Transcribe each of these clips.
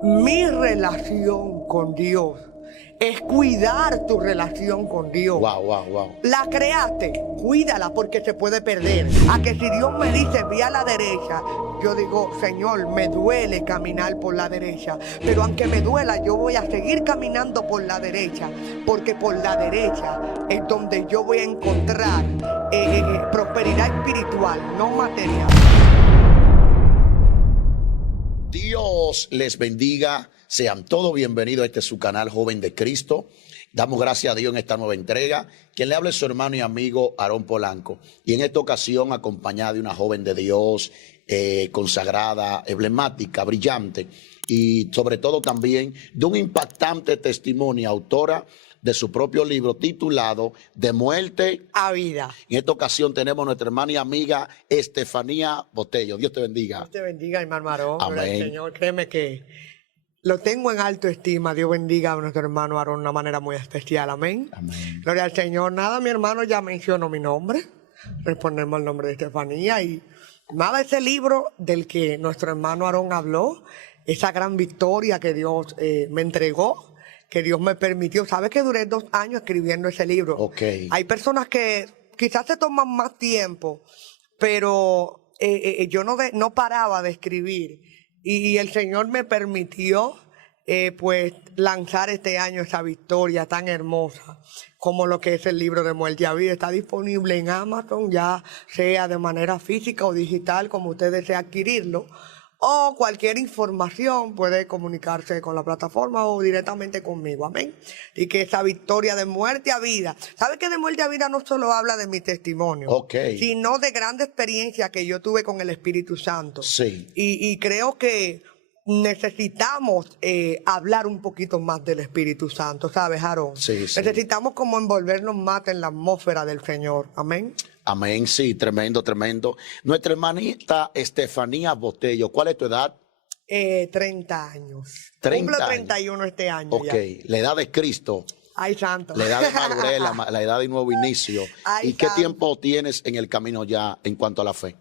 Mi relación con Dios es cuidar tu relación con Dios. Wow, wow, wow. La creaste, cuídala porque se puede perder. A que si Dios me dice ve a la derecha, yo digo, Señor, me duele caminar por la derecha, pero aunque me duela, yo voy a seguir caminando por la derecha, porque por la derecha es donde yo voy a encontrar prosperidad espiritual, no material. Dios les bendiga, sean todos bienvenidos a este su canal Joven de Cristo. Damos gracias a Dios en esta nueva entrega. Quien le habla es su hermano y amigo Aarón Polanco. Y en esta ocasión acompañada de una joven de Dios, consagrada, emblemática, brillante. Y sobre todo también de un impactante testimonio, autora de su propio libro titulado De muerte A vida. En esta ocasión tenemos a nuestra hermana y amiga Estefanía Botello. Dios te bendiga. Dios te bendiga, hermano Aarón. Amén. Gloria al Señor, créeme que lo tengo en alto estima. Dios bendiga a nuestro hermano Aarón de una manera muy especial. Amén. Amén. Gloria al Señor. Nada, mi hermano ya mencionó mi nombre. Respondemos al nombre de Estefanía. Y nada, ese libro del que nuestro hermano Aarón habló, esa gran victoria que Dios me entregó, que Dios me permitió. ¿Sabes que duré 2 años escribiendo ese libro? Ok. Hay personas que quizás se toman más tiempo, pero yo no paraba de escribir. Y el Señor me permitió, pues, lanzar este año esa victoria tan hermosa como lo que es el libro de Muerte a Vida. Está disponible en Amazon, ya sea de manera física o digital, como usted desee adquirirlo. O cualquier información puede comunicarse con la plataforma o directamente conmigo, amén. Y que esa victoria de muerte a vida. ¿Sabe que de muerte a vida no solo habla de mi testimonio? Ok. Sino de grande experiencia que yo tuve con el Espíritu Santo. Sí. Y creo que necesitamos hablar un poquito más del Espíritu Santo, ¿sabes, Aarón? Sí, sí. Necesitamos como envolvernos más en la atmósfera del Señor, amén. Amén, sí, tremendo, tremendo. Nuestra hermanita Estefanía Botello, ¿cuál es tu edad? 30 años. 30 Cumplo años. 31 este año Ok, ya. la edad de Cristo, Ay, santo. la edad de madurez, la edad de nuevo inicio. Ay, ¿Y qué santo. tiempo tienes en el camino ya en cuanto a la fe?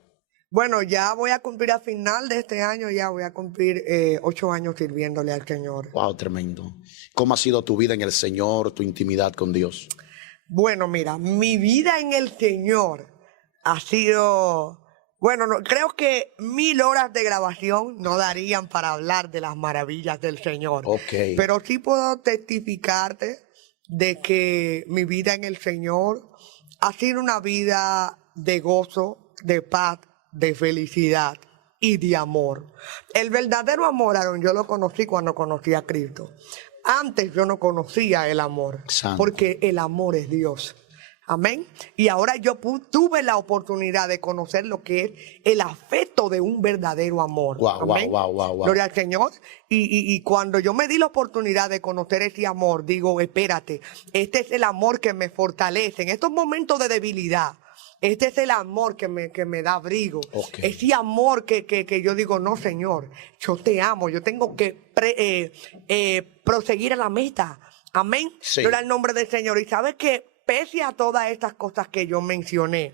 Bueno, ya voy a cumplir a final de este año, ya voy a cumplir 8 años sirviéndole al Señor. Wow, tremendo. ¿Cómo ha sido tu vida en el Señor, tu intimidad con Dios? Bueno, mira, mi vida en el Señor ha sido, bueno, creo que 1000 horas de grabación no darían para hablar de las maravillas del Señor. Ok. Pero sí puedo testificarte de que mi vida en el Señor ha sido una vida de gozo, de paz, de felicidad y de amor. El verdadero amor, Aarón, yo lo conocí cuando conocí a Cristo. Antes yo no conocía el amor, Santo. porque el amor es Dios. Amén. Y ahora yo tuve la oportunidad de conocer lo que es el afecto de un verdadero amor. Wow, Amén. wow, wow, wow, wow. Gloria al Señor. Y cuando yo me di la oportunidad de conocer ese amor, digo, espérate, este es el amor que me fortalece en estos momentos de debilidad. Este es el amor que me da abrigo. Ok. Ese amor que yo digo, no, Señor, yo te amo, yo tengo que proseguir a la meta. Amén. Sí. Gloria al nombre del Señor. Y sabes que pese a todas estas cosas que yo mencioné,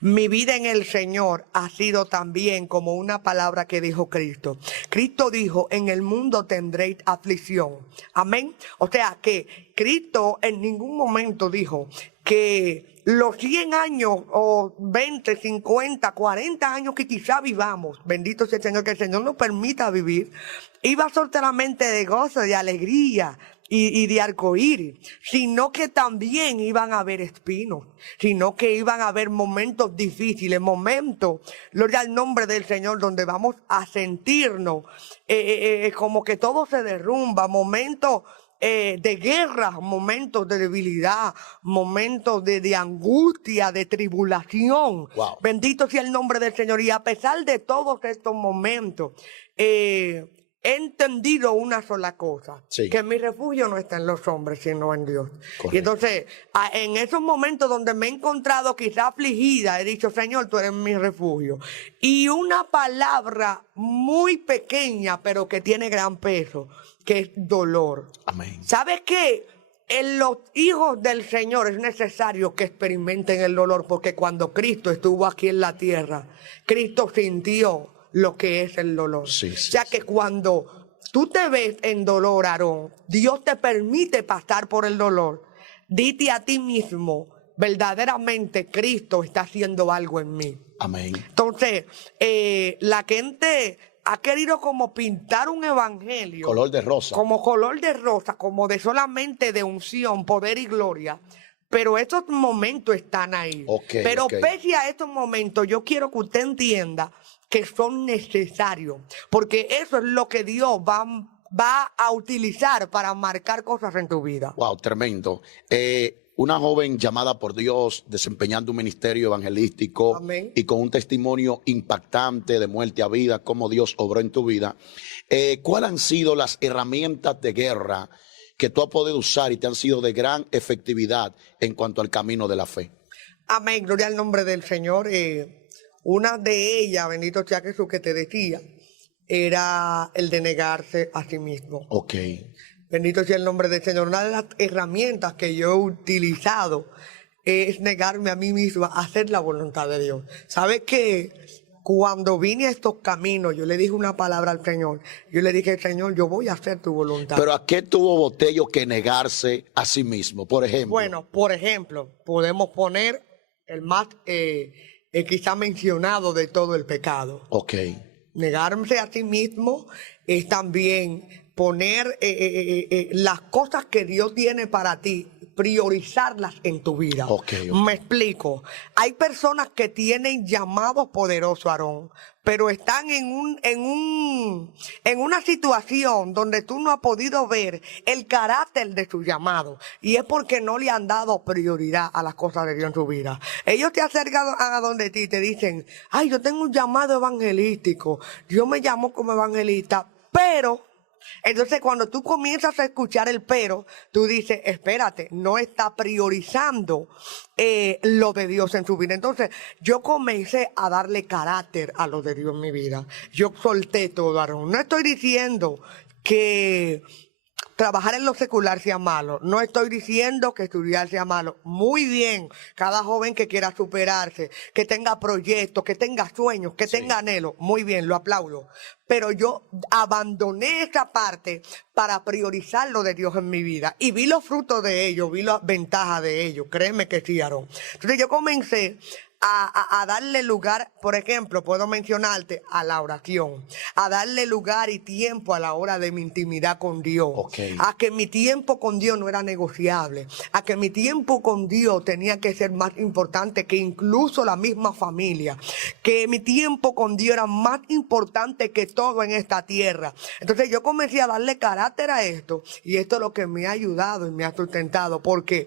mi vida en el Señor ha sido también como una palabra que dijo Cristo. Cristo dijo, en el mundo tendréis aflicción. Amén. O sea que Cristo en ningún momento dijo que los 100 años o 20, 50, 40 años que quizá vivamos, bendito sea el Señor, que el Señor nos permita vivir, iba solamente de gozo, de alegría y de arcoíris, sino que también iban a haber espinos, sino que iban a haber momentos difíciles, momentos, gloria al nombre del Señor, donde vamos a sentirnos como que todo se derrumba, momentos de guerra, momentos de debilidad, momentos de angustia, de tribulación. Wow. Bendito sea el nombre del Señor. Y a pesar de todos estos momentos, he entendido una sola cosa, Sí. que mi refugio no está en los hombres, sino en Dios. Correcto. Y entonces, en esos momentos donde me he encontrado quizá afligida, he dicho, Señor, tú eres mi refugio. Y una palabra muy pequeña, pero que tiene gran peso, que es dolor. Amén. ¿Sabes qué? En los hijos del Señor es necesario que experimenten el dolor, porque cuando Cristo estuvo aquí en la tierra, Cristo sintió lo que es el dolor. Sí, sí, o sea que cuando tú te ves en dolor, Aarón, Dios te permite pasar por el dolor. Dite a ti mismo, verdaderamente Cristo está haciendo algo en mí. Amén. Entonces, la gente ha querido como pintar un evangelio. Color de rosa. Como color de rosa, como de solamente de unción, poder y gloria. Pero estos momentos están ahí. Pero pese a estos momentos, yo quiero que usted entienda que son necesarios. Porque eso es lo que Dios va a utilizar para marcar cosas en tu vida. Wow, tremendo. Una joven llamada por Dios, desempeñando un ministerio evangelístico. Amén. Y con un testimonio impactante de muerte a vida, cómo Dios obró en tu vida. ¿Cuáles han sido las herramientas de guerra que tú has podido usar y te han sido de gran efectividad en cuanto al camino de la fe? Amén, gloria al nombre del Señor. Una de ellas, bendito sea Jesús, que te decía, era el de negarse a sí mismo. Ok. Bendito sea el nombre del Señor. Una de las herramientas que yo he utilizado es negarme a mí misma a hacer la voluntad de Dios. ¿Sabes qué? Cuando vine a estos caminos, yo le dije una palabra al Señor. Yo le dije, Señor, yo voy a hacer tu voluntad. ¿Pero a qué tuvo Botello que negarse a sí mismo, por ejemplo? Bueno, por ejemplo, podemos poner el más quizá mencionado de todo el pecado. Ok. Negarse a sí mismo es también poner las cosas que Dios tiene para ti, priorizarlas en tu vida. Me explico. Hay personas que tienen llamados poderosos, Aarón, pero están en una situación donde tú no has podido ver el carácter de su llamado. Y es porque no le han dado prioridad a las cosas de Dios en su vida. Ellos te acercan a donde ti y te dicen, ay, yo tengo un llamado evangelístico. Dios me llamó como evangelista, pero... Entonces, cuando tú comienzas a escuchar el pero, tú dices, espérate, no está priorizando lo de Dios en su vida. Entonces, yo comencé a darle carácter a lo de Dios en mi vida. Yo solté todo, Aarón. No estoy diciendo que trabajar en lo secular sea malo. No estoy diciendo que estudiar sea malo. Muy bien, cada joven que quiera superarse, que tenga proyectos, que tenga sueños, que tenga anhelos, muy bien, lo aplaudo. Pero yo abandoné esa parte para priorizar lo de Dios en mi vida. Y vi los frutos de ello, vi las ventajas de ello. Créeme que sí, Aarón. Entonces yo comencé a darle lugar, por ejemplo, puedo mencionarte a la oración, a darle lugar y tiempo a la hora de mi intimidad con Dios, a que mi tiempo con Dios no era negociable, a que mi tiempo con Dios tenía que ser más importante que incluso la misma familia, que mi tiempo con Dios era más importante que todo en esta tierra. Entonces yo comencé a darle carácter a esto y esto es lo que me ha ayudado y me ha sustentado, porque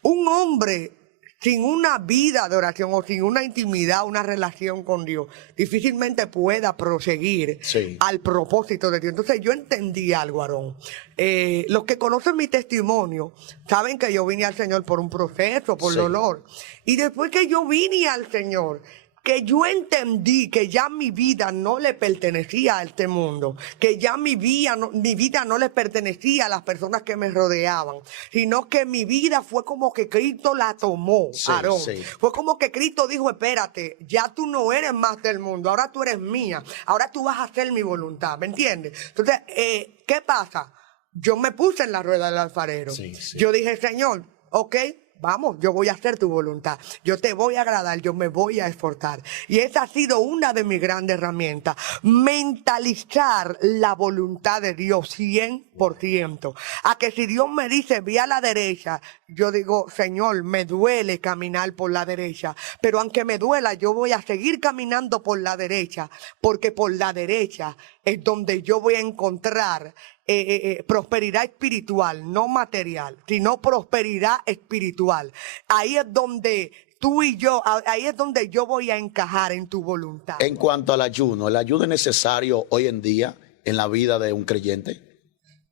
un hombre sin una vida de oración o sin una intimidad, una relación con Dios, difícilmente pueda proseguir al propósito de Dios. Entonces yo entendí algo, Aarón. Los que conocen mi testimonio saben que yo vine al Señor por un proceso, por dolor. Y después que yo vine al Señor, que yo entendí que ya mi vida no le pertenecía a este mundo, que ya mi vida no le pertenecía a las personas que me rodeaban, sino que mi vida fue como que Cristo la tomó, Aarón. Fue como que Cristo dijo, espérate, ya tú no eres más del mundo, ahora tú eres mía, ahora tú vas a hacer mi voluntad, ¿me entiendes? Entonces, ¿qué pasa? Yo me puse en la rueda del alfarero. Yo dije, Señor, ok, vamos, yo voy a hacer tu voluntad. Yo te voy a agradar, yo me voy a esforzar. Y esa ha sido una de mis grandes herramientas. Mentalizar la voluntad de Dios 100%. A que si Dios me dice, ve a la derecha, yo digo, Señor, me duele caminar por la derecha. Pero aunque me duela, yo voy a seguir caminando por la derecha. Porque por la derecha es donde yo voy a encontrar prosperidad espiritual, no material, sino prosperidad espiritual. Ahí es donde tú y yo, ahí es donde yo voy a encajar en tu voluntad. En cuanto al ayuno, ¿el ayuno es necesario hoy en día en la vida de un creyente?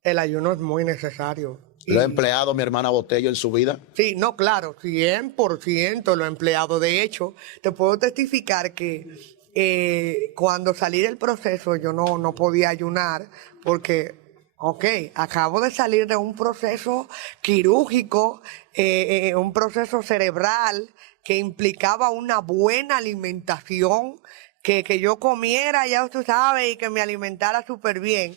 El ayuno es muy necesario. ¿Lo ha empleado mi hermana Botello en su vida? Sí, no, claro, 100% lo he empleado. De hecho, te puedo testificar que cuando salí del proceso yo no podía ayunar porque... acabo de salir de un proceso quirúrgico, un proceso cerebral que implicaba una buena alimentación, que yo comiera, ya tú sabes, y que me alimentara súper bien.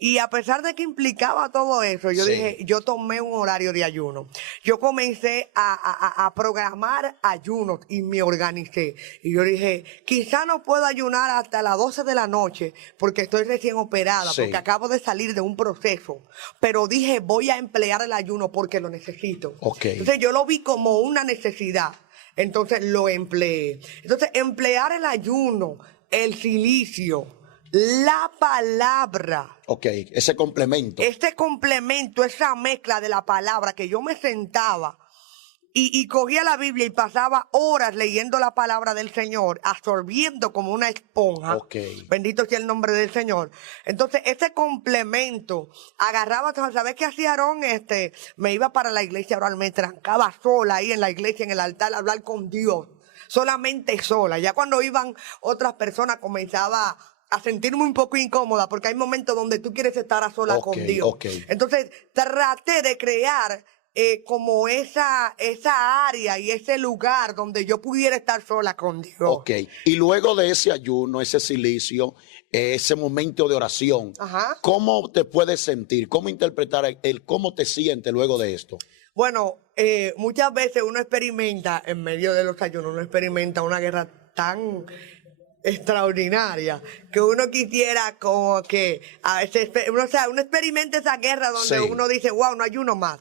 Y a pesar de que implicaba todo eso, yo Sí. dije, yo tomé un horario de ayuno. Yo comencé a programar ayunos y me organicé. Y yo dije, quizá no puedo ayunar hasta las 12 de la noche porque estoy recién operada, Sí. porque acabo de salir de un proceso. Pero dije, voy a emplear el ayuno porque lo necesito. Ok. Entonces yo lo vi como una necesidad. Entonces lo empleé. Entonces emplear el ayuno, el silicio, la palabra, Ok, ese complemento. este complemento, esa mezcla de la palabra, que yo me sentaba y cogía la Biblia y pasaba horas leyendo la palabra del Señor, absorbiendo como una esponja. Ok. Bendito sea el nombre del Señor. Entonces, ese complemento, agarraba, ¿sabes qué hacía Aarón? Me iba para la iglesia, ahora me trancaba sola ahí en la iglesia, en el altar, a hablar con Dios. Solamente sola. Ya cuando iban otras personas comenzaba a sentirme un poco incómoda, porque hay momentos donde tú quieres estar a solas Ok, con Dios. ok. Entonces, traté de crear como esa área y ese lugar donde yo pudiera estar sola con Dios. Ok, y luego de ese ayuno, ese silicio, ese momento de oración, Ajá. ¿cómo te puedes sentir? ¿Cómo interpretar cómo te sientes luego de esto? Bueno, muchas veces uno experimenta, en medio de los ayunos, uno experimenta una guerra tan extraordinaria que uno quisiera como que a veces uno experimenta esa guerra donde Sí. uno dice, wow, no hay uno más.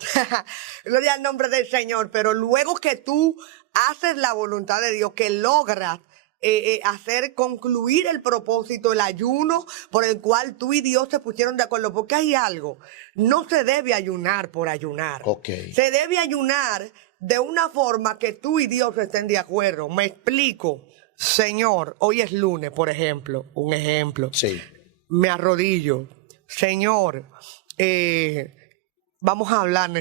Gloria al nombre del Señor. Pero luego que tú haces la voluntad de Dios, que logras hacer concluir el propósito, el ayuno por el cual tú y Dios se pusieron de acuerdo, porque hay algo, no se debe ayunar por ayunar. Ok. Se debe ayunar de una forma que tú y Dios estén de acuerdo. Me explico. Señor, hoy es lunes, por ejemplo, un ejemplo. Sí. Me arrodillo. Señor, vamos a hablar,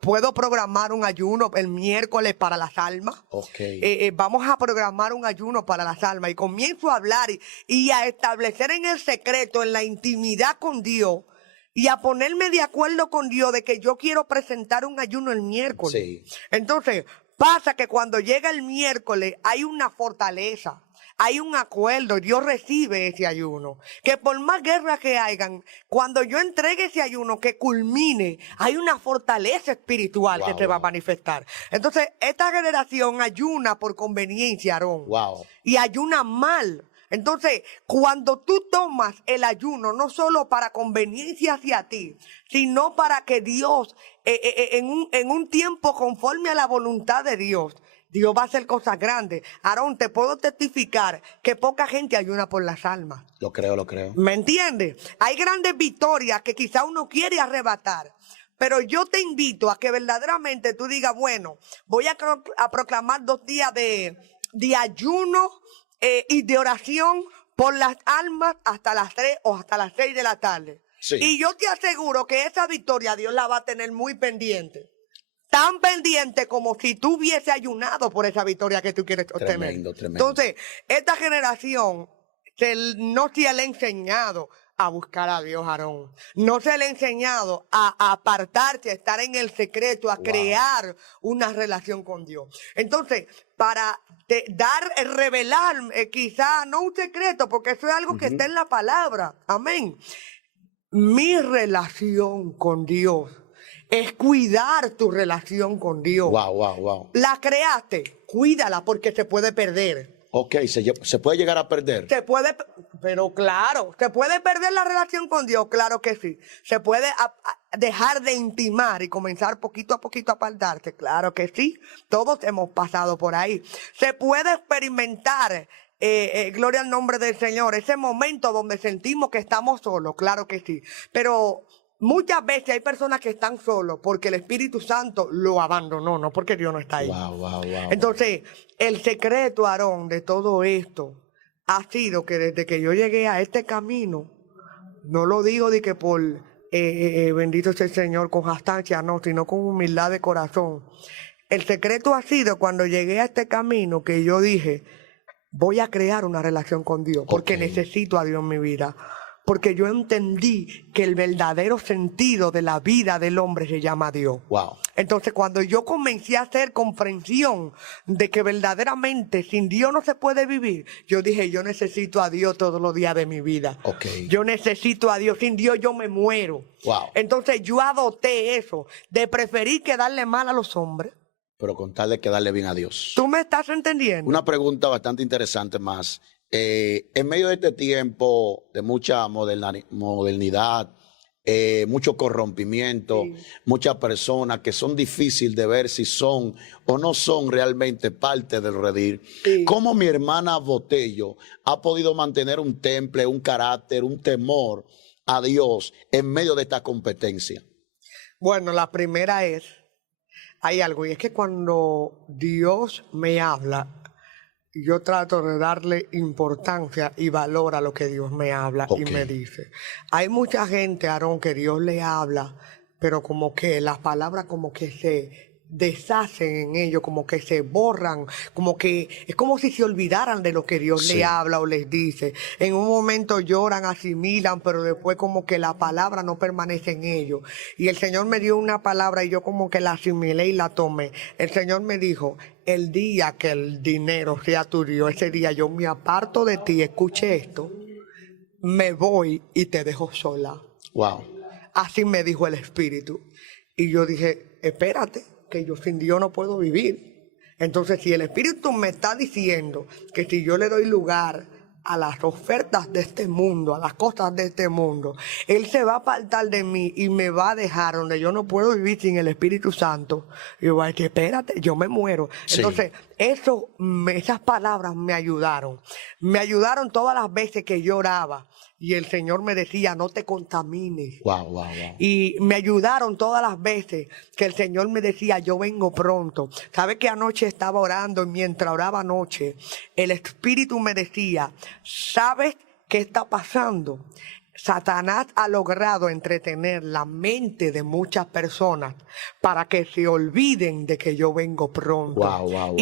¿puedo programar un ayuno el miércoles para las almas? Ok. Vamos a programar un ayuno para las almas y comienzo a hablar y a establecer en el secreto, en la intimidad con Dios y a ponerme de acuerdo con Dios de que yo quiero presentar un ayuno el miércoles. Sí. Entonces, pasa que cuando llega el miércoles hay una fortaleza, hay un acuerdo, Dios recibe ese ayuno. Que por más guerras que hayan, cuando yo entregue ese ayuno que culmine, hay una fortaleza espiritual que Wow, se va a wow. manifestar. Entonces, esta generación ayuna por conveniencia, Aarón. Wow. Y ayuna mal. Entonces, cuando tú tomas el ayuno, no solo para conveniencia hacia ti, sino para que Dios, en un tiempo conforme a la voluntad de Dios, Dios va a hacer cosas grandes. Aarón, te puedo testificar que poca gente ayuna por las almas. Lo creo, lo creo. ¿Me entiendes? Hay grandes victorias que quizá uno quiere arrebatar. Pero yo te invito a que verdaderamente tú digas, bueno, voy a proclamar 2 días de ayuno y de oración por las almas hasta las 3 o hasta las 6 de la tarde. Sí. Y yo te aseguro que esa victoria Dios la va a tener muy pendiente. Tan pendiente como si tú hubiese ayunado por esa victoria que tú quieres obtener. Tremendo, tremendo. Entonces, esta generación no se le ha enseñado a buscar a Dios, Aarón. No se le ha enseñado a apartarse, a estar en el secreto, a Wow. crear una relación con Dios. Entonces, para revelar, quizá no un secreto, porque eso es algo que está en la palabra. Amén. Mi relación con Dios es cuidar tu relación con Dios. Wow, wow, wow. La creaste, cuídala porque se puede perder. Ok, se puede llegar a perder. Pero claro, ¿se puede perder la relación con Dios? Claro que sí. ¿Se puede dejar de intimar y comenzar poquito a poquito a apartarse? Claro que sí. Todos hemos pasado por ahí. ¿Se puede experimentar, gloria al nombre del Señor, ese momento donde sentimos que estamos solos? Claro que sí. Pero muchas veces hay personas que están solos porque el Espíritu Santo lo abandonó, no porque Dios no está ahí. Wow, wow, wow. Entonces, el secreto, Aarón, de todo esto ha sido que desde que yo llegué a este camino, no lo digo de que por bendito sea el Señor con jactancia, no, sino con humildad de corazón. El secreto ha sido cuando llegué a este camino que yo dije, voy a crear una relación con Dios porque Ok. necesito a Dios en mi vida. porque yo entendí que el verdadero sentido de la vida del hombre se llama Dios. Wow. Entonces, cuando yo comencé a hacer comprensión de que verdaderamente sin Dios no se puede vivir, yo dije, yo necesito a Dios todos los días de mi vida. Ok. Yo necesito a Dios. Sin Dios yo me muero. Wow. Entonces, yo adopté eso de preferir que darle mal a los hombres. Pero con tal de que darle bien a Dios. ¿Tú me estás entendiendo? Una pregunta bastante interesante más. En medio de este tiempo de mucha modernidad, mucho corrompimiento, Sí. muchas personas que son difíciles de ver si son o no son realmente parte del redil. Sí. ¿Cómo mi hermana Botello ha podido mantener un temple, un carácter, un temor a Dios en medio de esta competencia? Bueno, la primera es, hay algo, y es que cuando Dios me habla, yo trato de darle importancia y valor a lo que Dios me habla y Ok. me dice. Hay mucha gente, Aarón, que Dios le habla, pero como que las palabras como que se deshacen en ellos, como que se borran, como que es como si se olvidaran de lo que Dios Sí. le habla o les dice. En un momento lloran, asimilan, pero después como que la palabra no permanece en ellos. Y el Señor me dio una palabra y yo como que la asimilé y la tomé. El Señor me dijo, el día que el dinero sea tuyo, ese día yo me aparto de ti, escuche esto, me voy y te dejo sola. Wow. Así me dijo el Espíritu. Y yo dije, espérate, que yo sin Dios no puedo vivir. Entonces, si el Espíritu me está diciendo que si yo le doy lugar a las ofertas de este mundo, a las cosas de este mundo, Él se va a apartar de mí y me va a dejar donde yo no puedo vivir sin el Espíritu Santo. Y yo voy a decir, espérate, yo me muero. Sí. Entonces, esas palabras me ayudaron. Me ayudaron todas las veces que yo oraba. Y el Señor me decía, no te contamines. Wow, wow, wow. Y me ayudaron todas las veces que el Señor me decía, yo vengo pronto. ¿Sabe que anoche estaba orando y mientras oraba anoche, el Espíritu me decía, ¿sabes qué está pasando? Satanás ha logrado entretener la mente de muchas personas para que se olviden de que yo vengo pronto. Wow, wow, wow.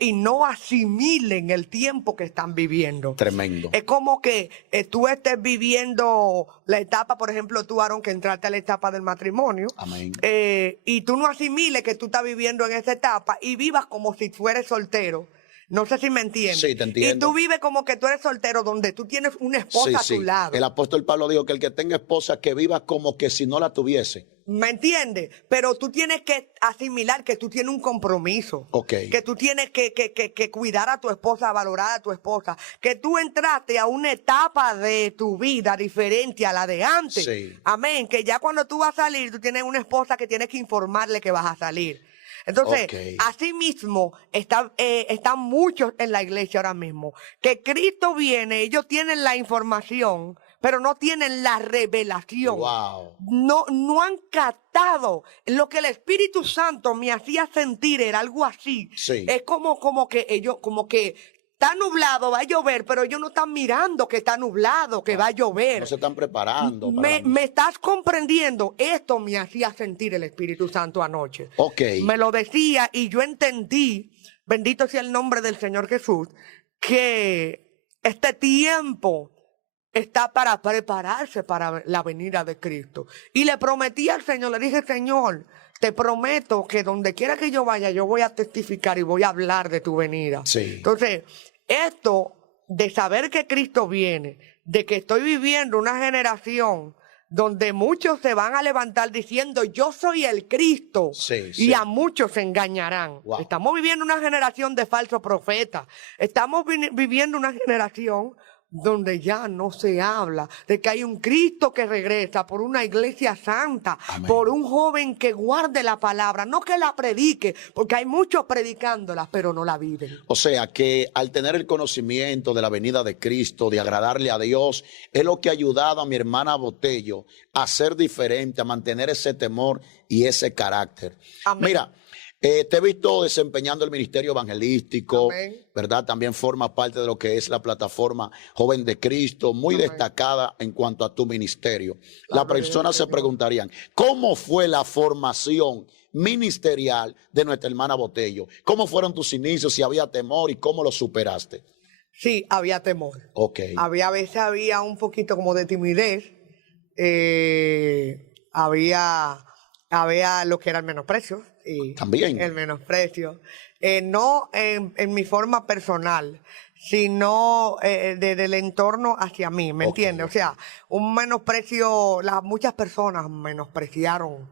Y no asimilen el tiempo que están viviendo. Tremendo. Es como que tú estés viviendo la etapa, por ejemplo, tú, Aarón, que entraste a la etapa del matrimonio. Amén. Y tú no asimiles que tú estás viviendo en esa etapa y vivas como si fueras soltero. No sé si me entiendes. Sí, te entiendo. Y tú vives como que tú eres soltero, donde tú tienes una esposa Sí, a tu lado. El apóstol Pablo dijo que el que tenga esposa que viva como que si no la tuviese. ¿Me entiendes? Pero tú tienes que asimilar que tú tienes un compromiso. Ok. Que tú tienes que cuidar a tu esposa, valorar a tu esposa. Que tú entraste a una etapa de tu vida diferente a la de antes. Sí. Amén. Que ya cuando tú vas a salir, tú tienes una esposa que tienes que informarle que vas a salir. Entonces, Ok. así mismo están muchos en la iglesia ahora mismo. Que Cristo viene, ellos tienen la información, pero no tienen la revelación. Wow. No han captado lo que el Espíritu Santo me hacía sentir, era algo así. Sí. Es como que ellos, como que está nublado, va a llover, pero ellos no están mirando que está nublado, que va a llover. No se están preparando. para Me estás comprendiendo. Esto me hacía sentir el Espíritu Santo anoche. Ok. Me lo decía y yo entendí, bendito sea el nombre del Señor Jesús, que este tiempo está para prepararse para la venida de Cristo. Y le prometí al Señor, le dije, Señor, te prometo que donde quiera que yo vaya, yo voy a testificar y voy a hablar de tu venida. Sí. Entonces, esto de saber que Cristo viene, de que estoy viviendo una generación donde muchos se van a levantar diciendo, yo soy el Cristo, Sí, y sí. a muchos se engañarán. Wow. Estamos viviendo una generación de falsos profetas. Estamos viviendo una generación donde ya no se habla de que hay un Cristo que regresa por una iglesia santa, Amén. por un joven que guarde la palabra, no que la predique, porque hay muchos predicándola, pero no la viven. O sea que al tener el conocimiento de la venida de Cristo, de agradarle a Dios, es lo que ha ayudado a mi hermana Botello a ser diferente, a mantener ese temor y ese carácter. Amén. Mira, te he visto desempeñando el ministerio evangelístico, Amén. ¿verdad? También forma parte de lo que es la plataforma Joven de Cristo, muy Amén. destacada en cuanto a tu ministerio. La Las gloria personas del se Señor. preguntarían, ¿cómo fue la formación ministerial de nuestra hermana Botello? ¿Cómo fueron tus inicios? Si había temor y cómo lo superaste. Sí, había temor. Ok. A veces había un poquito como de timidez. Había lo que era el menosprecio. Y También. el menosprecio. No en mi forma personal, sino desde el entorno hacia mí, ¿me Ok, entiendes? ok. O sea, un menosprecio, muchas personas menospreciaron.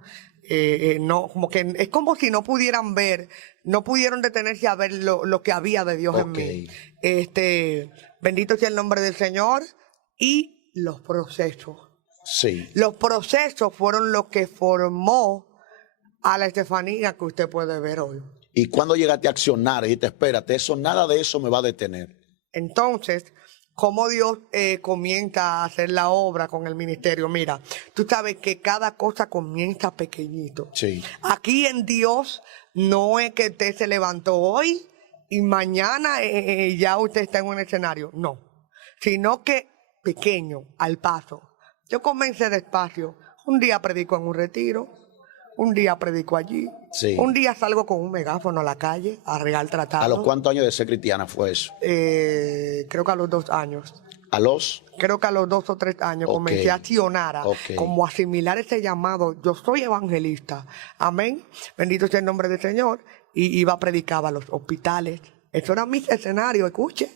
No, como que es como si no pudieran ver, no pudieron detenerse a ver lo que había de Dios en Ok. mí. Bendito sea el nombre del Señor y los procesos. Sí. Los procesos fueron lo que formó a la Estefanía que usted puede ver hoy. Y cuando llegaste a accionar y dijiste, espérate, eso, nada de eso me va a detener. Entonces, ¿cómo Dios comienza a hacer la obra con el ministerio? Mira, tú sabes que cada cosa comienza pequeñito. Sí. Aquí en Dios no es que usted se levantó hoy y mañana ya usted está en un escenario. No, sino que pequeño, al paso. Yo comencé despacio. Un día predico en un retiro. Un día predico allí. Sí. Un día salgo con un megáfono a la calle a regar tratado. ¿A los cuántos años de ser cristiana fue eso? Creo que a los 2 años. ¿A los? Creo que a los 2 o 3 años comencé a accionar, como a asimilar ese llamado. Yo soy evangelista. Amén. Bendito sea el nombre del Señor. Y iba a predicar a los hospitales. Eso era mi escenario, escuche.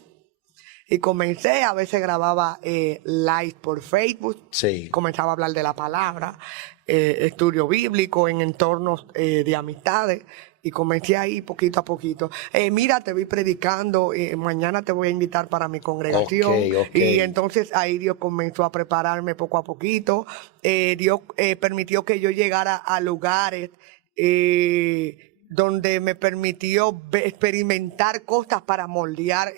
Y comencé, a veces grababa live por Facebook. Sí. Comenzaba a hablar de la palabra, estudio bíblico en entornos de amistades. Y comencé ahí poquito a poquito. Mira, te vi predicando, mañana te voy a invitar para mi congregación. Ok. Y entonces ahí Dios comenzó a prepararme poco a poquito. Dios permitió que yo llegara a lugares donde me permitió experimentar cosas para moldear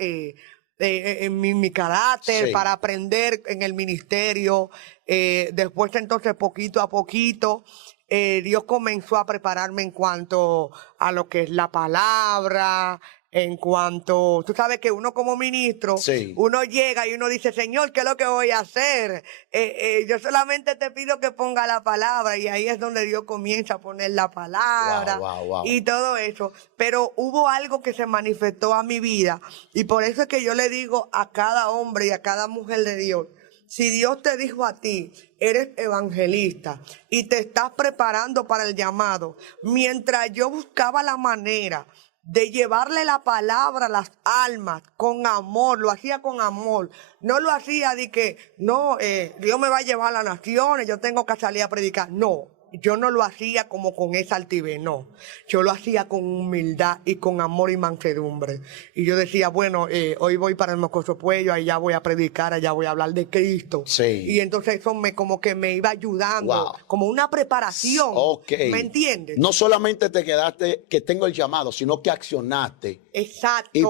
en mi carácter, Sí. para aprender en el ministerio. Después entonces poquito a poquito Dios comenzó a prepararme en cuanto a lo que es la palabra, en cuanto, tú sabes que uno como ministro, Sí. uno llega y uno dice, Señor, ¿qué es lo que voy a hacer? Yo solamente te pido que ponga la palabra, y ahí es donde Dios comienza a poner la palabra. Wow. Y todo eso. Pero hubo algo que se manifestó a mi vida, y por eso es que yo le digo a cada hombre y a cada mujer de Dios, si Dios te dijo a ti, eres evangelista y te estás preparando para el llamado, mientras yo buscaba la manera de llevarle la palabra a las almas con amor, lo hacía con amor, no lo hacía de que, no, Dios me va a llevar a las naciones, yo tengo que salir a predicar, no. Yo no lo hacía como con esa altivez, no. Yo lo hacía con humildad y con amor y mansedumbre. Y yo decía, bueno, hoy voy para el Mocoso Puello, allá voy a predicar, allá voy a hablar de Cristo. Sí. Y entonces eso como que me iba ayudando, Wow. como una preparación. Ok. ¿Me entiendes? No solamente te quedaste que tengo el llamado, sino que accionaste. Exacto. Y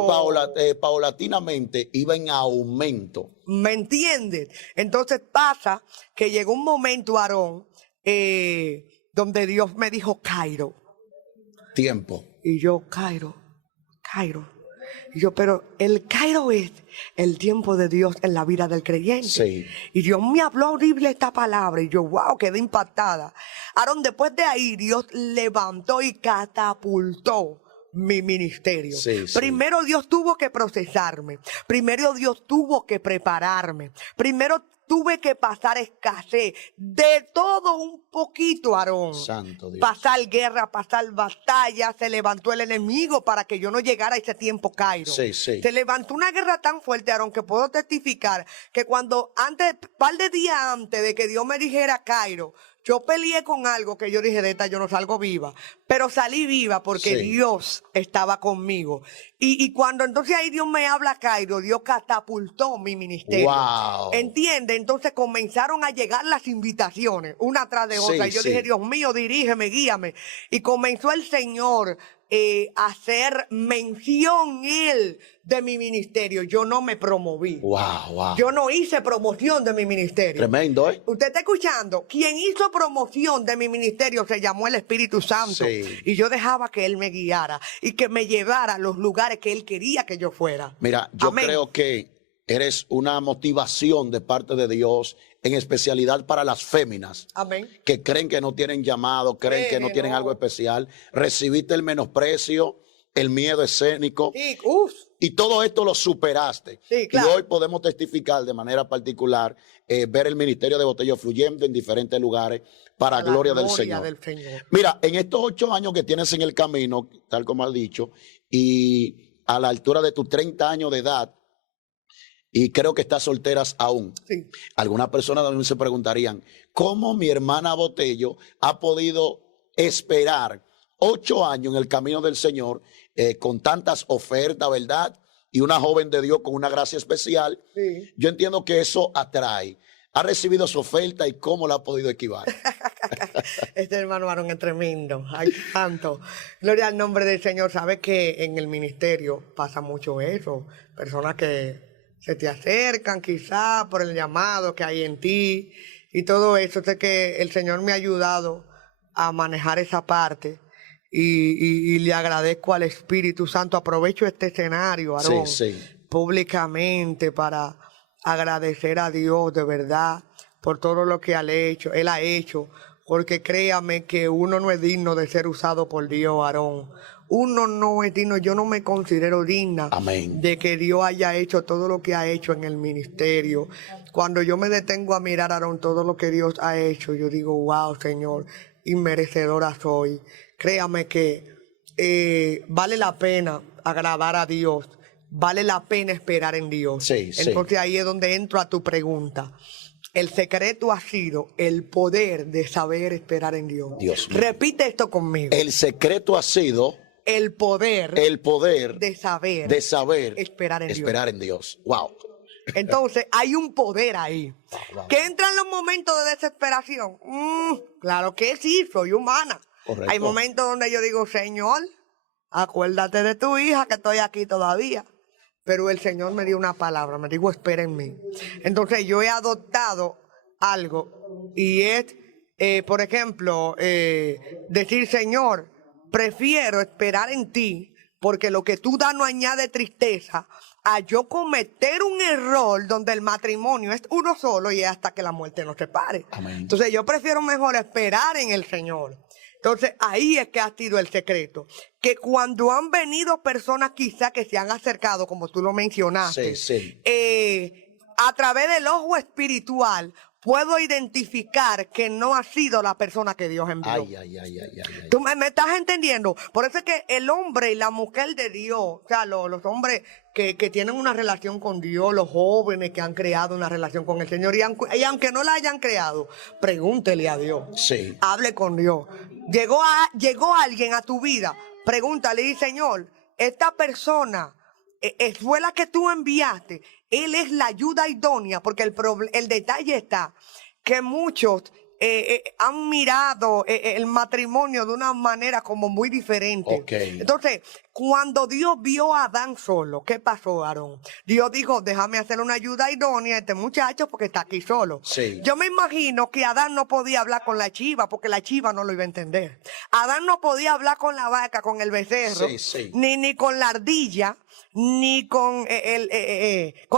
paulatinamente iba en aumento. ¿Me entiendes? Entonces pasa que llegó un momento, Aarón, donde Dios me dijo, Cairo. Tiempo. Y yo, Cairo. Y yo, pero el Cairo es el tiempo de Dios en la vida del creyente. Sí. Y Dios me habló horrible esta palabra. Y yo, wow, quedé impactada. Aarón, después de ahí, Dios levantó y catapultó mi ministerio. Sí. Primero Dios tuvo que procesarme. Primero Dios tuvo que prepararme. Primero tuve que pasar escasez, de todo un poquito, Aarón. Santo Dios. Pasar guerra, pasar batalla, se levantó el enemigo para que yo no llegara a ese tiempo, Cairo. Sí. Se levantó una guerra tan fuerte, Aarón, que puedo testificar que cuando par de días antes de que Dios me dijera, Cairo, yo peleé con algo que yo dije, de esta yo no salgo viva, pero salí viva porque Dios estaba conmigo. Y cuando entonces ahí Dios me habla, Cairo, Dios catapultó mi ministerio. Wow. ¿Entiendes? Entonces comenzaron a llegar las invitaciones, una tras de otra. Y yo dije, Dios mío, dirígeme, guíame. Y comenzó el Señor a hacer mención él de mi ministerio. Yo no me promoví. Wow. Yo no hice promoción de mi ministerio. Tremendo, ¿eh? Usted está escuchando. Quien hizo promoción de mi ministerio se llamó el Espíritu Santo. Sí. Y yo dejaba que Él me guiara y que me llevara a los lugares que Él quería que yo fuera. Mira, yo Amén. creo que eres una motivación de parte de Dios, en especialidad para las féminas. Amén. Que creen que no tienen llamado, creen que no tienen algo especial. Recibiste el menosprecio el miedo escénico. Sí, uf, Y todo esto lo superaste. sí, claro. Y hoy podemos testificar de manera particular, ver el ministerio de Botello fluyendo en diferentes lugares para A la gloria del gloria Señor. del Señor. Mira, en estos 8 años que tienes en el camino, tal como has dicho, y a la altura de tus 30 años de edad, y creo que estás solteras aún. Sí. Algunas personas también se preguntarían, ¿cómo mi hermana Botello ha podido esperar 8 años en el camino del Señor con tantas ofertas, verdad? Y una joven de Dios con una gracia especial. Sí. Yo entiendo que eso atrae. ¿Ha recibido su oferta y cómo la ha podido esquivar? Este hermano varón es tremendo. Ay, santo. Gloria al nombre del Señor. Sabes que en el ministerio pasa mucho eso. Personas que se te acercan quizás por el llamado que hay en ti y todo eso. Sé que el Señor me ha ayudado a manejar esa parte y le agradezco al Espíritu Santo. Aprovecho este escenario, Aarón, Sí. públicamente para agradecer a Dios de verdad por todo lo que Él ha hecho, porque créame que uno no es digno de ser usado por Dios, Aarón. Uno no es digno, yo no me considero digna Amén. de que Dios haya hecho todo lo que ha hecho en el ministerio. Cuando yo me detengo a mirar, Aarón, todo lo que Dios ha hecho, yo digo, wow, Señor, inmerecedora soy. Créame que vale la pena agradar a Dios, vale la pena esperar en Dios. Sí. Entonces ahí es donde entro a tu pregunta. El secreto ha sido el poder de saber esperar en Dios. Dios mío. Repite esto conmigo. El secreto ha sido El poder el poder de saber esperar en Dios. Wow. Entonces hay un poder ahí. ¿Que entran los momentos de desesperación? Claro que sí, soy humana. Correcto. Hay momentos donde yo digo, Señor, acuérdate de tu hija que estoy aquí todavía. Pero el Señor me dio una palabra, me dijo, espera en mí. Entonces yo he adoptado algo y es, por ejemplo, decir, Señor, prefiero esperar en ti porque lo que tú das no añade tristeza a yo cometer un error donde el matrimonio es uno solo y es hasta que la muerte nos separe. Amén. Entonces yo prefiero mejor esperar en el Señor. Entonces ahí es que ha sido el secreto, que cuando han venido personas quizá que se han acercado, como tú lo mencionaste, a través del ojo espiritual, puedo identificar que no ha sido la persona que Dios envió. Ay. ¿Tú me estás entendiendo? Por eso es que el hombre y la mujer de Dios, o sea, los hombres que tienen una relación con Dios, los jóvenes que han creado una relación con el Señor, y aunque no la hayan creado, pregúntele a Dios. Sí. Hable con Dios. Llegó alguien a tu vida, pregúntale, y Señor, esta persona fue la que tú enviaste. Él es la ayuda idónea, porque el detalle está que muchos han mirado el matrimonio de una manera como muy diferente. Okay. Entonces, cuando Dios vio a Adán solo, ¿qué pasó, Aarón? Dios dijo, déjame hacer una ayuda idónea a este muchacho porque está aquí solo. Sí. Yo me imagino que Adán no podía hablar con la chiva porque la chiva no lo iba a entender. Adán no podía hablar con la vaca, con el becerro, Sí. ni con la ardilla, ni con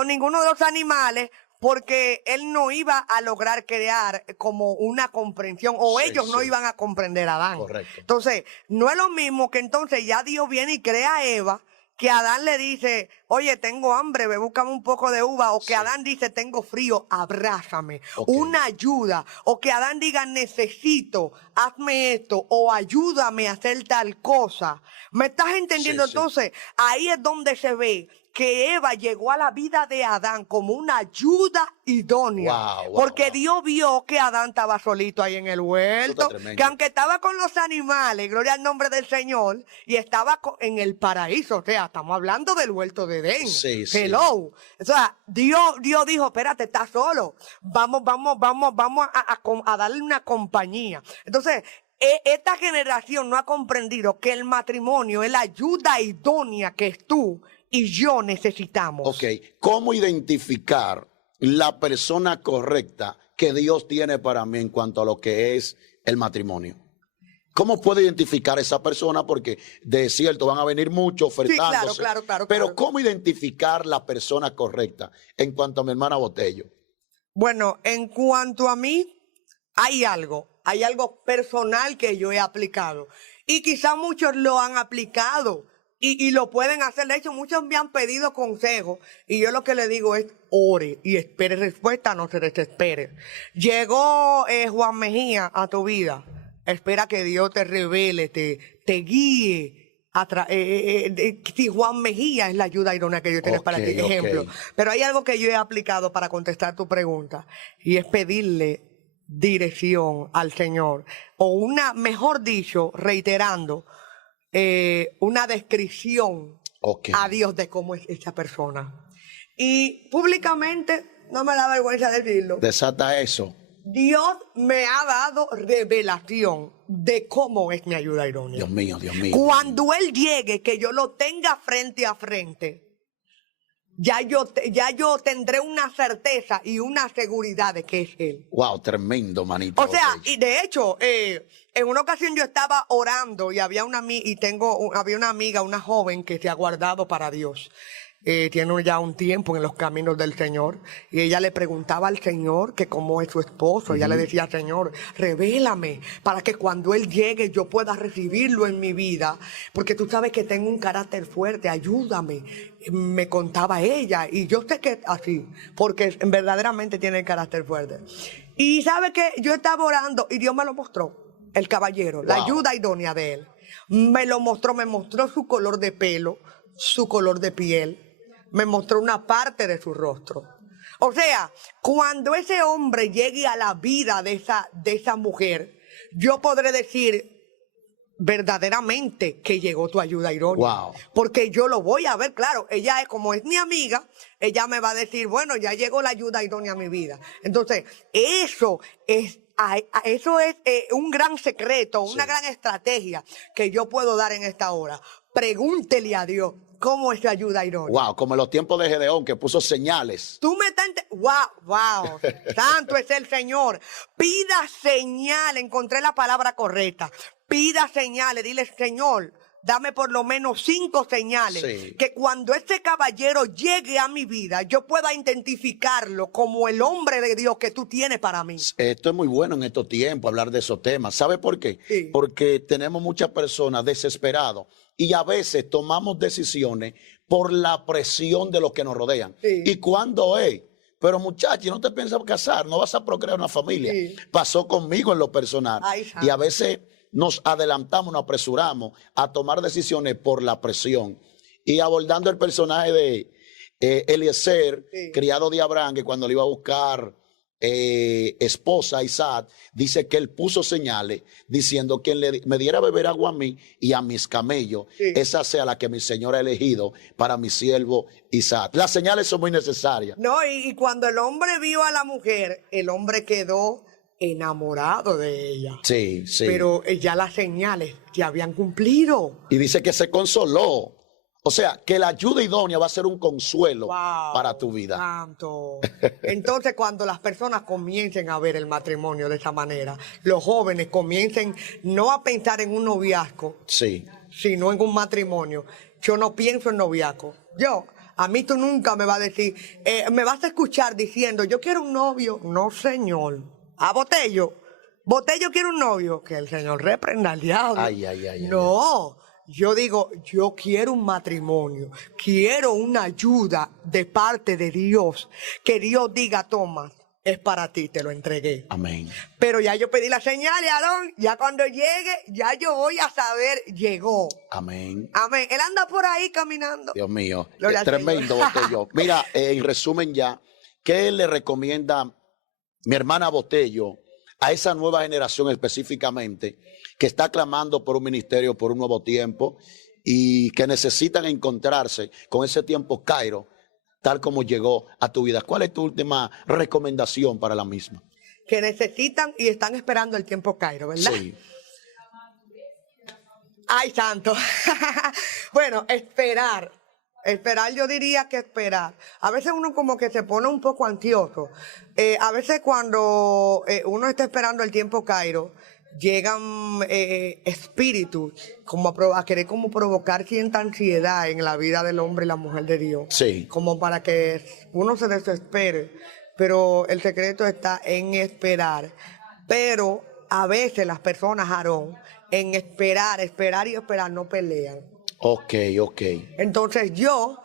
ninguno de los animales, porque él no iba a lograr crear como una comprensión, o ellos no iban a comprender a Adán. Correcto. Entonces, no es lo mismo que entonces ya Dios viene y crea a Eva, que Adán le dice, oye, tengo hambre, ve, búscame un poco de uva, o que Adán dice, tengo frío, abrázame, una ayuda, o que Adán diga, necesito, hazme esto, o ayúdame a hacer tal cosa. ¿Me estás entendiendo? Sí. Entonces, ahí es donde se ve que Eva llegó a la vida de Adán como una ayuda idónea. Porque Dios vio que Adán estaba solito ahí en el huerto, que aunque estaba con los animales, gloria al nombre del Señor, y estaba en el paraíso, o sea, estamos hablando del huerto de Edén. Sí. Hello. O sea, Dios dijo, espérate, estás solo. Vamos a darle una compañía. Entonces, esta generación no ha comprendido que el matrimonio es la ayuda idónea que tú y yo necesitamos. Ok, ¿cómo identificar la persona correcta que Dios tiene para mí en cuanto a lo que es el matrimonio? ¿Cómo puedo identificar esa persona? Porque de cierto van a venir muchos ofertándose. Sí, claro. Pero ¿cómo identificar la persona correcta en cuanto a mi hermana Botello? Bueno, en cuanto a mí, hay algo personal que yo he aplicado. Y quizá muchos lo han aplicado, Y lo pueden hacer. De hecho, muchos me han pedido consejos y yo lo que le digo es ore y espere respuesta, no se desespere. Llegó Juan Mejía a tu vida. Espera que Dios te revele, te guíe. Si Juan Mejía es la ayuda idónea que yo tengo para ti, ejemplo. Pero hay algo que yo he aplicado para contestar tu pregunta y es pedirle dirección al Señor. O mejor dicho, reiterando, una descripción a Dios de cómo es esa persona. Y públicamente, no me da vergüenza decirlo. Desata eso. Dios me ha dado revelación de cómo es mi ayuda idónea. Dios mío, Dios mío. Cuando Él llegue, que yo lo tenga frente a frente, ya yo tendré una certeza y una seguridad de que es Él. Wow, tremendo, manito. O sea, y de hecho, en una ocasión yo estaba orando y había una amiga, una joven que se ha guardado para Dios. Tiene ya un tiempo en los caminos del Señor y ella le preguntaba al Señor que cómo es su esposo. Ella le decía, Señor, revélame para que cuando Él llegue yo pueda recibirlo en mi vida, porque tú sabes que tengo un carácter fuerte, ayúdame. Me contaba ella y yo sé que es así, porque verdaderamente tiene el carácter fuerte. Y sabe que yo estaba orando y Dios me lo mostró, el caballero, la ayuda idónea de Él. Me mostró su color de pelo, su color de piel. Me mostró una parte de su rostro. O sea, cuando ese hombre llegue a la vida de esa mujer, yo podré decir verdaderamente que llegó tu ayuda idónea. Wow. Porque yo lo voy a ver, claro, ella es como es mi amiga, ella me va a decir, bueno, ya llegó la ayuda idónea a mi vida. Entonces, eso es un gran secreto, una gran estrategia que yo puedo dar en esta hora. Pregúntele a Dios cómo es la ayuda idónea. Wow, como en los tiempos de Gedeón que puso señales. Tú me estás wow, santo es el Señor. Pida señal, encontré la palabra correcta. Pida señales, dile, Señor, dame por lo menos 5 señales. Sí. Que cuando este caballero llegue a mi vida, yo pueda identificarlo como el hombre de Dios que tú tienes para mí. Esto es muy bueno en estos tiempos, hablar de esos temas. ¿Sabe por qué? Sí. Porque tenemos muchas personas desesperadas y a veces tomamos decisiones por la presión de los que nos rodean. Sí. ¿Y cuándo es? Pero muchachos, no te piensas casar, no vas a procrear una familia. Sí. Pasó conmigo en lo personal. Ay, y a veces nos adelantamos, nos apresuramos a tomar decisiones por la presión. Y abordando el personaje de Eliezer, sí, criado de Abraham, que cuando le iba a buscar esposa a Isaac, dice que él puso señales diciendo que me diera a beber agua a mí y a mis camellos, sí, esa sea la que mi Señor ha elegido para mi siervo Isaac. Las señales son muy necesarias. No, y cuando el hombre vio a la mujer, el hombre quedó enamorado de ella. Sí, sí. Pero ya las señales ya habían cumplido. Y dice que se consoló. O sea, que la ayuda idónea va a ser un consuelo para tu vida. Santo. Entonces, cuando las personas comiencen a ver el matrimonio de esa manera, los jóvenes comiencen no a pensar en un noviazgo, sí, sino en un matrimonio. Yo no pienso en noviazgo. A mí tú nunca me vas a decir, me vas a escuchar diciendo, yo quiero un novio. No, señor. A Botello quiere un novio. Que el Señor reprenda al diablo. Ay. No. Yo digo, yo quiero un matrimonio, quiero una ayuda de parte de Dios, que Dios diga, toma, es para ti, te lo entregué. Amén. Pero ya yo pedí la señal, Aarón, ya cuando llegue, ya yo voy a saber, llegó. Amén. Amén. Él anda por ahí caminando. Dios mío, Gloria tremendo Botello. Mira, en resumen ya, ¿qué le recomienda mi hermana Botello a esa nueva generación específicamente que está clamando por un ministerio, por un nuevo tiempo y que necesitan encontrarse con ese tiempo Cairo, tal como llegó a tu vida? ¿Cuál es tu última recomendación para la misma? Que necesitan y están esperando el tiempo Cairo, ¿verdad? Sí. Ay, santo. Bueno, esperar, yo diría que esperar. A veces uno como que se pone un poco ansioso. A veces cuando uno está esperando el tiempo Cairo, llegan espíritus como a querer como provocar cierta ansiedad en la vida del hombre y la mujer de Dios. Sí. Como para que uno se desespere. Pero el secreto está en esperar. Pero a veces las personas, Aarón, en esperar y esperar no pelean. Ok, ok. Entonces yo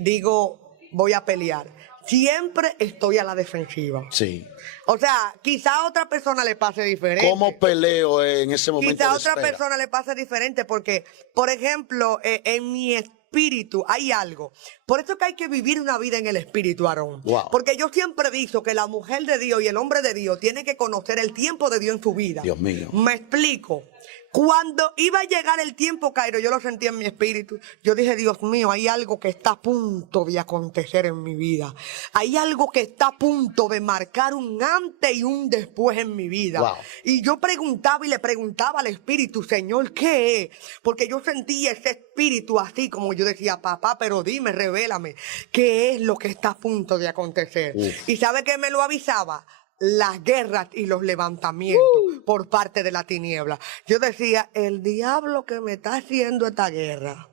digo, voy a pelear. Siempre estoy a la defensiva. Sí. O sea, quizá a otra persona le pase diferente. ¿Cómo peleo en ese momento Quizá a de otra espera? persona le pase diferente porque, por ejemplo, en mi espíritu hay algo. Por eso que hay que vivir una vida en el espíritu, Aarón. Wow. Porque yo siempre he dicho que la mujer de Dios y el hombre de Dios tienen que conocer el tiempo de Dios en su vida. Dios mío. Me explico. Cuando iba a llegar el tiempo, Cairo, yo lo sentí en mi espíritu. Yo dije, Dios mío, hay algo que está a punto de acontecer en mi vida. Hay algo que está a punto de marcar un antes y un después en mi vida. Wow. Y yo preguntaba y le preguntaba al espíritu, Señor, ¿qué es? Porque yo sentía ese espíritu así como yo decía, papá, pero dime, revélame, ¿qué es lo que está a punto de acontecer? ¿Y sabe qué me lo avisaba? Las guerras y los levantamientos por parte de la tiniebla. Yo decía, el diablo que me está haciendo esta guerra,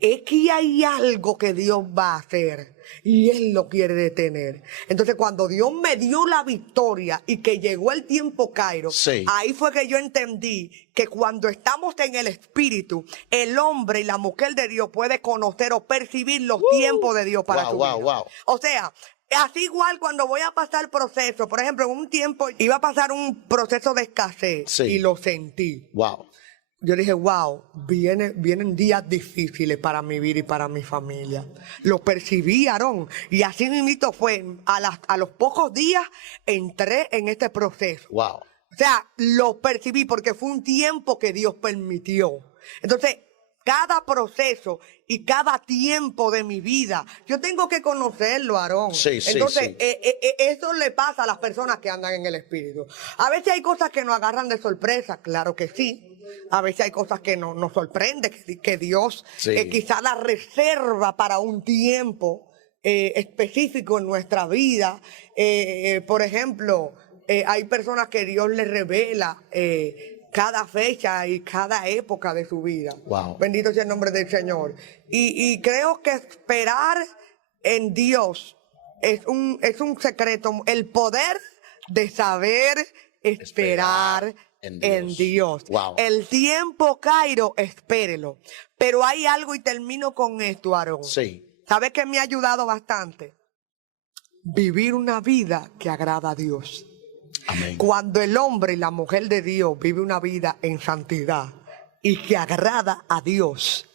es que hay algo que Dios va a hacer y Él lo quiere detener. Entonces cuando Dios me dio la victoria y que llegó el tiempo, Cairo, Sí. ahí fue que yo entendí que cuando estamos en el espíritu, el hombre y la mujer de Dios puede conocer o percibir los tiempos de Dios para Wow, su wow, vida. wow. O sea, así igual cuando voy a pasar proceso, por ejemplo, en un tiempo iba a pasar un proceso de escasez Sí. y lo sentí. Wow. Yo dije, wow, vienen días difíciles para mi vida y para mi familia. Lo percibí, Aarón, y así mismo fue. A los pocos días entré en este proceso. Wow. O sea, lo percibí porque fue un tiempo que Dios permitió. Entonces, cada proceso y cada tiempo de mi vida, yo tengo que conocerlo, Aarón. Sí, sí, Entonces, sí. eso le pasa a las personas que andan en el espíritu. A veces hay cosas que nos agarran de sorpresa, claro que sí. A veces hay cosas que nos sorprende, que Dios Sí. quizá la reserva para un tiempo específico en nuestra vida. Por ejemplo, hay personas que Dios les revela cada fecha y cada época de su vida. Wow. Bendito sea el nombre del Señor. Y creo que esperar en Dios es un secreto, el poder de saber esperar en Dios. Wow. El tiempo, Cairo, espérelo. Pero hay algo y termino con esto, Aarón. Sí. ¿Sabes qué me ha ayudado bastante? Vivir una vida que agrada a Dios. Amén. Cuando el hombre y la mujer de Dios vive una vida en santidad y que agrada a Dios,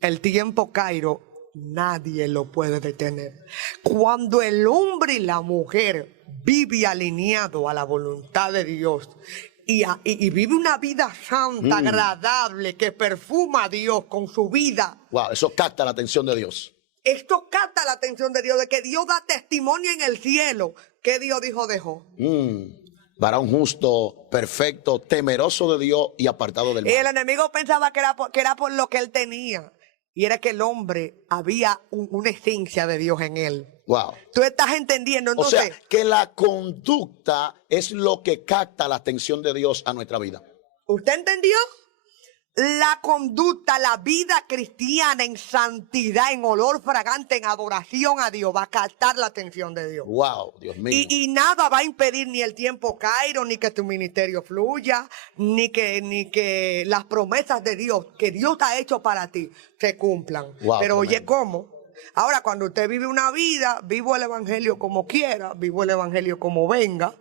el tiempo, Cairo, nadie lo puede detener. Cuando el hombre y la mujer vive alineado a la voluntad de Dios y vive una vida santa, agradable, que perfuma a Dios con su vida, Wow. Eso capta la atención de Dios. esto capta la atención de Dios, de que Dios da testimonio en el cielo. ¿Qué Dios dijo, dejó? Varón justo, perfecto, temeroso de Dios y apartado del El mal. enemigo pensaba que era por lo que él tenía. Y era que el hombre había una esencia de Dios en él. Wow. ¿Tú estás entendiendo? O Entonces, sea, que la conducta es lo que capta la atención de Dios a nuestra vida. ¿usted entendió? La conducta, la vida cristiana en santidad, en olor fragante, en adoración a Dios, va a captar la atención de Dios. Wow, Dios mío. Y nada va a impedir ni el tiempo, Cairo, ni que tu ministerio fluya, ni que las promesas de Dios, que Dios ha hecho para ti, se cumplan. Wow, pero oye, tremendo. ¿cómo? Ahora, cuando usted vive una vida, vivo el evangelio como quiera, vivo el evangelio como venga.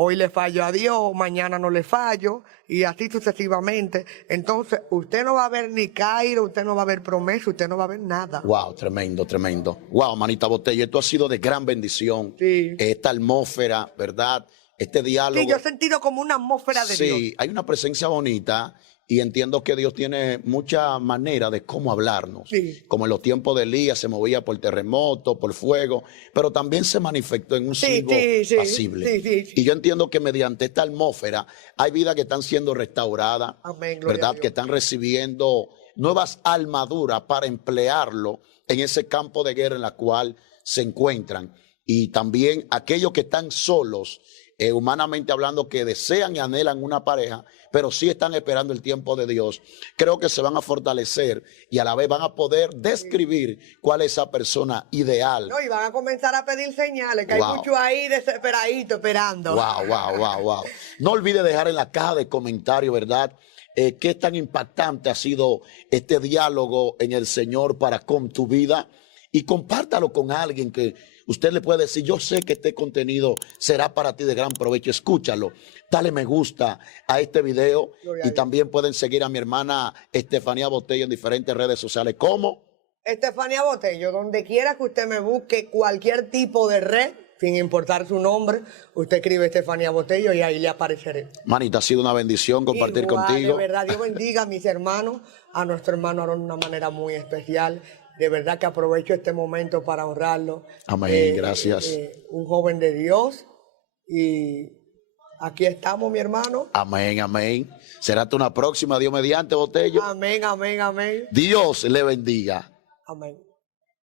Hoy le fallo a Dios, mañana no le fallo, y así sucesivamente. Entonces, usted no va a ver ni Cairo, usted no va a ver promesa, usted no va a ver nada. Wow, tremendo, tremendo. Wow, manita Botella, esto ha sido de gran bendición. Sí. Esta atmósfera, ¿verdad? Este diálogo. Sí, yo he sentido como una atmósfera de Dios. Sí, hay una presencia bonita y entiendo que Dios tiene mucha manera de cómo hablarnos. Sí. Como en los tiempos de Elías se movía por terremoto, por fuego, pero también se manifestó en un silbo pasible. sí. Y yo entiendo que mediante esta atmósfera hay vidas que están siendo restauradas, Amén, gloria a ¿verdad? Dios. Que están recibiendo nuevas armaduras para emplearlo en ese campo de guerra en la cual se encuentran. Y también aquellos que están solos, humanamente hablando, que desean y anhelan una pareja, pero sí están esperando el tiempo de Dios, creo que se van a fortalecer y a la vez van a poder describir cuál es esa persona ideal. No, y van a comenzar a pedir señales, que Wow. hay muchos ahí desesperaditos esperando. Wow, wow, wow, wow. No olvide dejar en la caja de comentarios, ¿verdad? qué tan impactante ha sido este diálogo en el Señor para con tu vida, y compártalo con alguien que usted le puede decir, yo sé que este contenido será para ti de gran provecho. Escúchalo, dale me gusta a este video y también pueden seguir a mi hermana Estefanía Botello en diferentes redes sociales. ¿Cómo? Estefanía Botello, donde quiera que usted me busque, cualquier tipo de red, sin importar su nombre, usted escribe Estefanía Botello y ahí le apareceré. Manita, ha sido una bendición compartir contigo. De verdad, Dios bendiga a mis hermanos, a nuestro hermano Aarón de una manera muy especial. De verdad que aprovecho este momento para honrarlo. Amén, gracias. Un joven de Dios, y aquí estamos, mi hermano. Amén, amén. Será hasta una próxima, Dios mediante, Botello. Amén, amén, amén. Dios le bendiga. Amén.